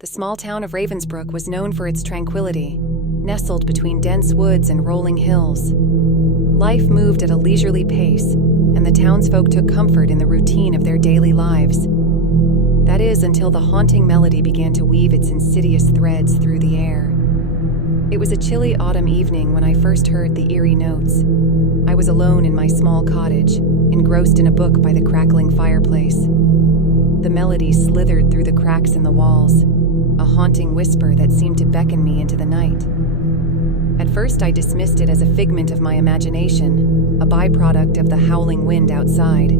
The small town of Ravensbrook was known for its tranquility, nestled between dense woods and rolling hills. Life moved at a leisurely pace, and the townsfolk took comfort in the routine of their daily lives. That is, until the haunting melody began to weave its insidious threads through the air. It was a chilly autumn evening when I first heard the eerie notes. I was alone in my small cottage, engrossed in a book by the crackling fireplace. The melody slithered through the cracks in the walls, a haunting whisper that seemed to beckon me into the night. At first, I dismissed it as a figment of my imagination, a byproduct of the howling wind outside.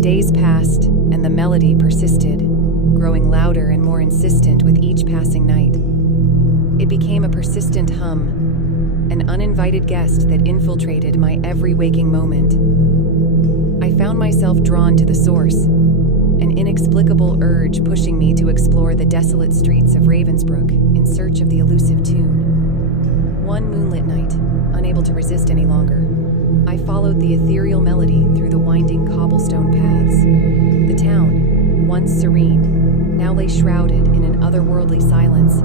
Days passed, and the melody persisted, growing louder and more insistent with each passing night. It became a persistent hum, an uninvited guest that infiltrated my every waking moment. I found myself drawn to the source, an inexplicable urge pushing me to explore the desolate streets of Ravensbrook in search of the elusive tune. One moonlit night, unable to resist any longer, I followed the ethereal melody through the winding cobblestone paths. The town, once serene, now lay shrouded in an otherworldly silence.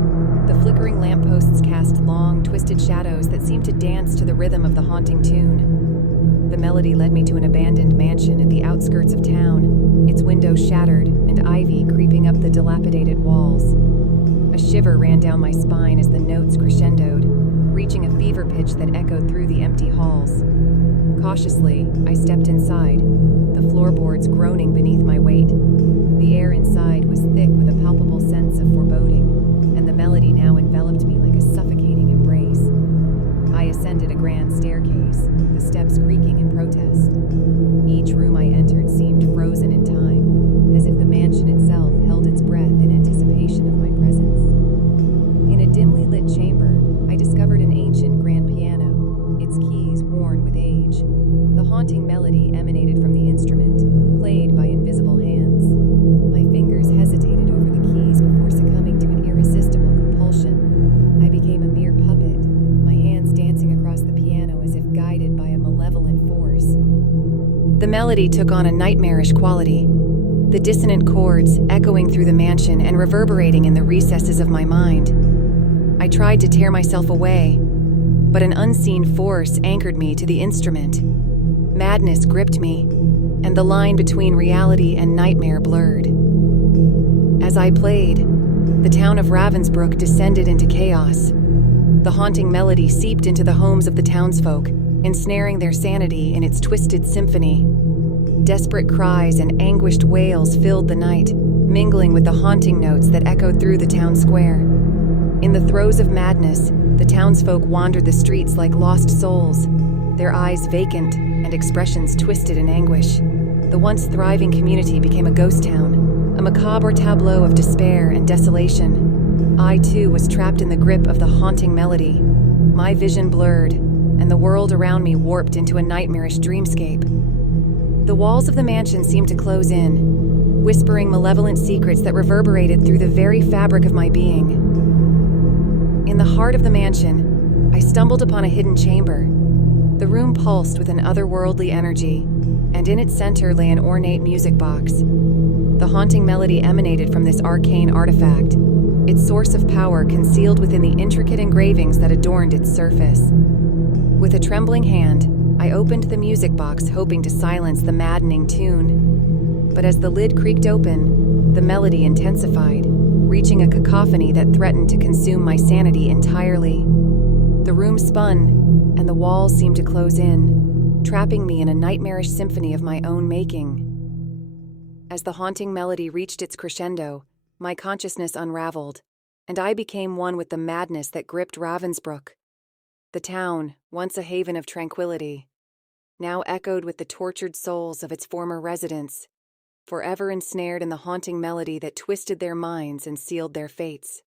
The flickering lampposts cast long, twisted shadows that seemed to dance to the rhythm of the haunting tune. The melody led me to an abandoned mansion at the outskirts of town, its windows shattered and ivy creeping up the dilapidated walls. A shiver ran down my spine as the notes crescendoed, reaching a fever pitch that echoed through the empty halls. Cautiously, I stepped inside, the floorboards groaning beneath my weight. The air inside was thick with a palpable sense of foreboding, and the melody now enveloped me like a suffocating embrace. I ascended a grand staircase, the steps creaking in protest. Each room I entered seemed frozen in time, as if the mansion itself held its breath in anticipation of my presence. In a dimly lit chamber, I discovered an ancient grand piano, its keys worn with age. The haunting melody emanated from the instrument, played by invisible hands. My fingers hesitated over the keys before succumbing to an irresistible compulsion. I became a mere puppet, my hands dancing across the piano as if guided by a malevolent force. The melody took on a nightmarish quality, the dissonant chords echoing through the mansion and reverberating in the recesses of my mind. I tried to tear myself away, but an unseen force anchored me to the instrument. Madness gripped me, and the line between reality and nightmare blurred. As I played, the town of Ravensbrook descended into chaos. The haunting melody seeped into the homes of the townsfolk, ensnaring their sanity in its twisted symphony. Desperate cries and anguished wails filled the night, mingling with the haunting notes that echoed through the town square. In the throes of madness, the townsfolk wandered the streets like lost souls, their eyes vacant and expressions twisted in anguish. The once thriving community became a ghost town, a macabre tableau of despair and desolation. I, too, was trapped in the grip of the haunting melody, my vision blurred, and the world around me warped into a nightmarish dreamscape. The walls of the mansion seemed to close in, whispering malevolent secrets that reverberated through the very fabric of my being. In the heart of the mansion, I stumbled upon a hidden chamber. The room pulsed with an otherworldly energy, and in its center lay an ornate music box. The haunting melody emanated from this arcane artifact, its source of power concealed within the intricate engravings that adorned its surface. With a trembling hand, I opened the music box, hoping to silence the maddening tune. But as the lid creaked open, the melody intensified, reaching a cacophony that threatened to consume my sanity entirely. The room spun, and the walls seemed to close in, trapping me in a nightmarish symphony of my own making. As the haunting melody reached its crescendo, my consciousness unraveled, and I became one with the madness that gripped Ravensbrook. The town, once a haven of tranquility, now echoed with the tortured souls of its former residents, forever ensnared in the haunting melody that twisted their minds and sealed their fates.